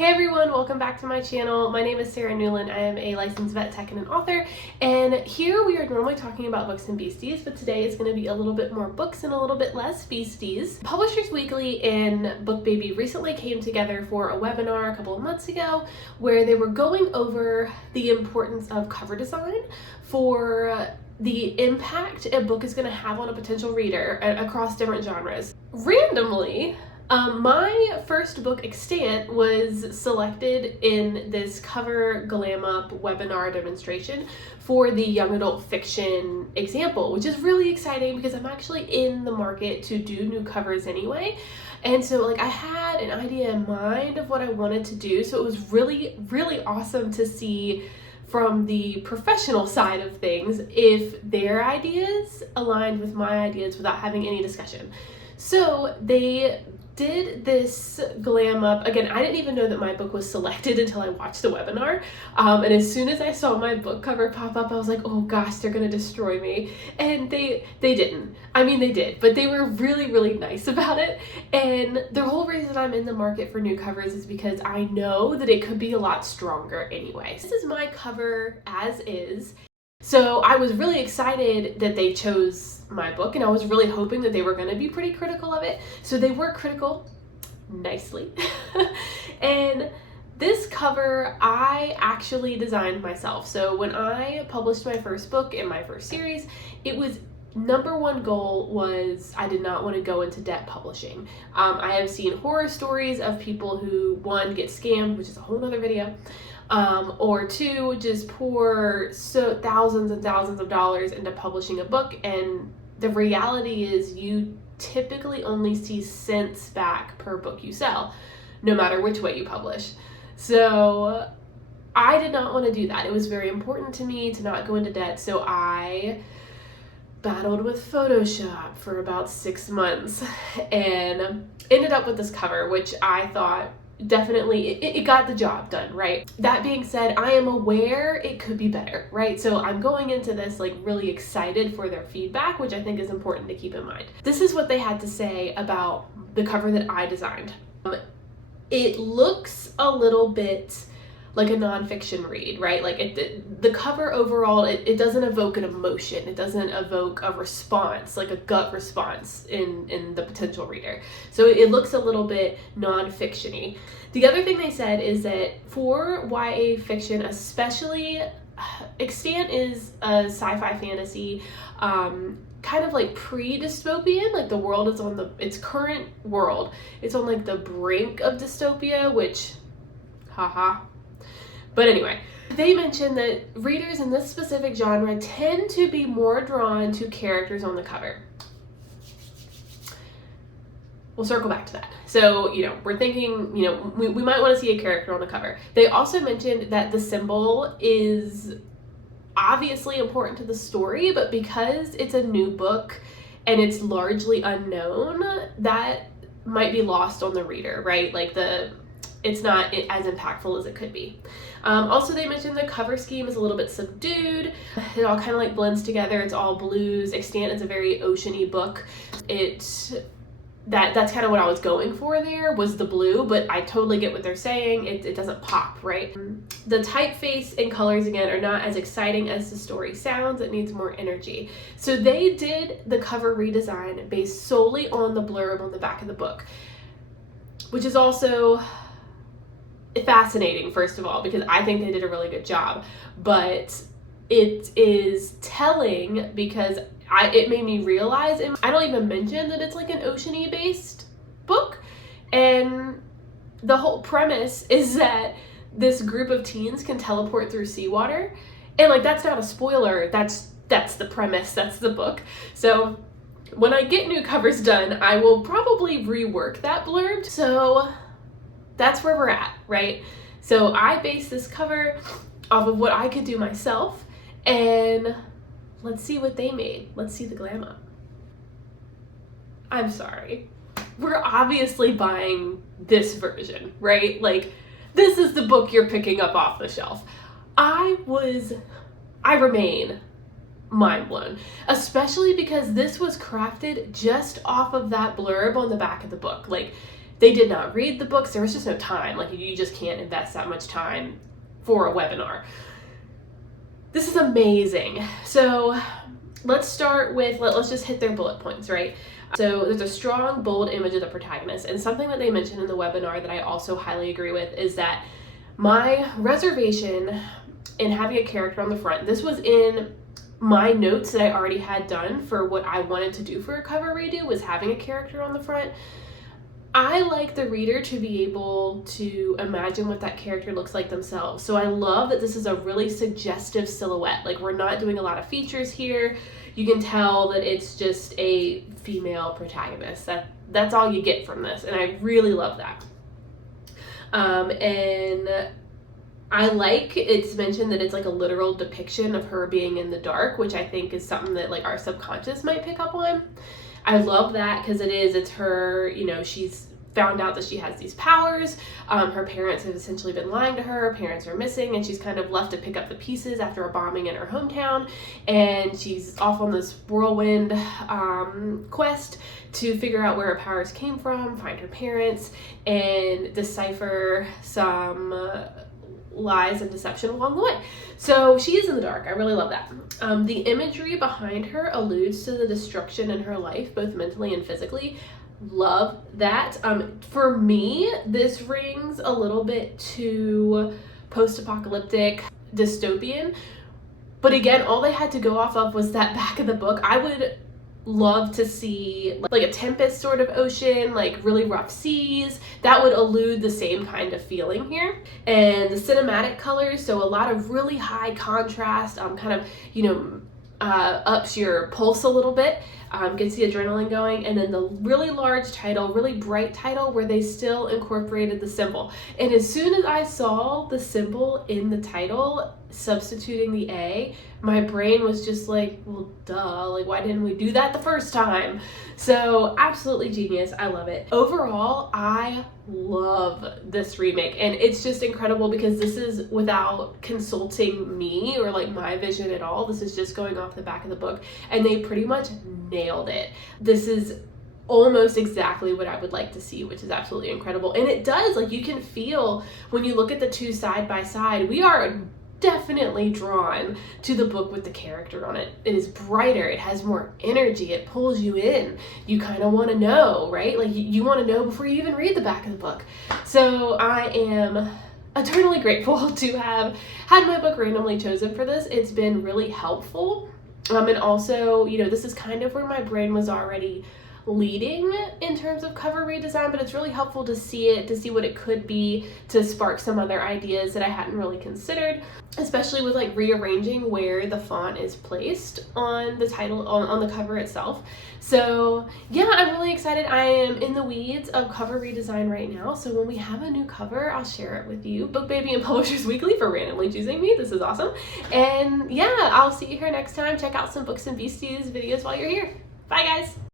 Hey everyone, welcome back to my channel. My name is Sarah Newland. I am a licensed vet tech and an author, and here we are normally talking about Books and Beasties, but today is going to be a little bit more books and a little bit less beasties. Publishers Weekly and BookBaby recently came together for a webinar a couple of months ago where they were going over the importance of cover design for the impact a book is going to have on a potential reader across different genres. Randomly, my first book, EXTANT, was selected in this cover glam-up webinar demonstration for the young adult fiction example, which is really exciting because I'm actually in the market to do new covers anyway. And so I had an idea in mind of what I wanted to do, so it was really, really awesome to see from the professional side of things if their ideas aligned with my ideas without having any discussion. So they did this glam up. Again, I didn't even know that my book was selected until I watched the webinar. And as soon as I saw my book cover pop up, I was like, oh gosh, they're gonna destroy me. And they didn't. I mean, they did, but they were really, really nice about it. And the whole reason I'm in the market for new covers is because I know that it could be a lot stronger anyway. This is my cover as is. So I was really excited that they chose my book, and I was really hoping that they were going to be pretty critical of it. So they were critical nicely. And this cover I actually designed myself. So when I published my first book in my first series, it was number one goal was I did not want to go into debt publishing. I have seen horror stories of people who, one, get scammed, which is a whole nother video, or two, just pour thousands and thousands of dollars into publishing a book, and the reality is you typically only see cents back per book you sell, no matter which way you publish. So I did not want to do that. It was very important to me to not go into debt, so I battled with Photoshop for about 6 months and ended up with this cover, which I thought definitely it got the job done, right? That being said, I am aware it could be better, right? So I'm going into this really excited for their feedback, which I think is important to keep in mind. This is what they had to say about the cover that I designed. It looks a little bit like a nonfiction read, right? The cover overall, it doesn't evoke an emotion. It doesn't evoke a response, like a gut response in the potential reader. So it looks a little bit nonfiction-y. The other thing they said is that for YA fiction, especially, EXTANT is a sci-fi fantasy, kind of like pre-dystopian, the world is on its current world. It's on the brink of dystopia, which, haha. But anyway, they mentioned that readers in this specific genre tend to be more drawn to characters on the cover. We'll circle back to that. So, we're thinking, we might want to see a character on the cover. They also mentioned that the symbol is obviously important to the story, but because it's a new book and it's largely unknown, that might be lost on the reader, right? It's not as impactful as it could be. Also, they mentioned the cover scheme is a little bit subdued. It all kind of blends together. It's all blues. EXTANT is a very ocean-y book. That's kind of what I was going for there, was the blue, but I totally get what they're saying. It doesn't pop, right? The typeface and colors, again, are not as exciting as the story sounds. It needs more energy. So they did the cover redesign based solely on the blurb on the back of the book, which is also fascinating, first of all, because I think they did a really good job, but it is telling because it made me realize, and I don't even mention that it's an ocean-y based book, and the whole premise is that this group of teens can teleport through seawater, and that's not a spoiler, that's the premise, that's the book. So when I get new covers done, I will probably rework that blurb. So that's where we're at, right? So I based this cover off of what I could do myself, and let's see what they made. Let's see the glam up. I'm sorry. We're obviously buying this version, right? This is the book you're picking up off the shelf. I remain mind blown, especially because this was crafted just off of that blurb on the back of the book. They did not read the books. There was just no time. Like, you just can't invest that much time for a webinar. This is amazing. So let's start with, let's just hit their bullet points, right? So there's a strong, bold image of the protagonist. And something that they mentioned in the webinar that I also highly agree with is that my reservation in having a character on the front, this was in my notes that I already had done for what I wanted to do for a cover redo, was having a character on the front. I like the reader to be able to imagine what that character looks like themselves. So I love that this is a really suggestive silhouette. Like, we're not doing a lot of features here. You can tell that it's just a female protagonist. That's all you get from this, and I really love that. And I like it's mentioned that it's like a literal depiction of her being in the dark, which I think is something that like our subconscious might pick up on. I love that because it's her, you know, she's found out that she has these powers. Her parents have essentially been lying to her. Her parents are missing, and she's kind of left to pick up the pieces after a bombing in her hometown. And she's off on this whirlwind quest to figure out where her powers came from, find her parents, and decipher some lies and deception along the way. So she is in the dark. I really love that. The imagery behind her alludes to the destruction in her life, both mentally and physically. Love that. For me, this rings a little bit to post-apocalyptic dystopian, but again, all they had to go off of was that back of the book. I would love to see like a tempest sort of ocean, like really rough seas. That would elude the same kind of feeling here. And the cinematic colors, so a lot of really high contrast, kind of, you know, ups your pulse a little bit, gets the adrenaline going. And then the really large title, really bright title, where they still incorporated the symbol. And as soon as I saw the symbol in the title substituting the A, my brain was just like, well, duh, like, why didn't we do that the first time? So absolutely genius. I love it. Overall, I love this remake, and it's just incredible because this is without consulting me or like my vision at all. This is just going off the back of the book, and they pretty much nailed it. This is almost exactly what I would like to see, which is absolutely incredible. And it does, like, you can feel when you look at the two side by side, we are definitely drawn to the book with the character on it. It is brighter, it has more energy, it pulls you in. You kind of want to know, right? Like, you want to know before you even read the back of the book. So I am eternally grateful to have had my book randomly chosen for this. It's been really helpful. And also, you know, this is kind of where my brain was already leading in terms of cover redesign, but it's really helpful to see it, to see what it could be, to spark some other ideas that I hadn't really considered, especially with like rearranging where the font is placed on the title, on the cover itself. So yeah, I'm really excited. I am in the weeds of cover redesign right now, so when we have a new cover, I'll share it with you. BookBaby and Publishers Weekly for randomly choosing me. This is awesome. And yeah, I'll see you here next time. Check out some Books and Beasties videos while you're here. Bye guys!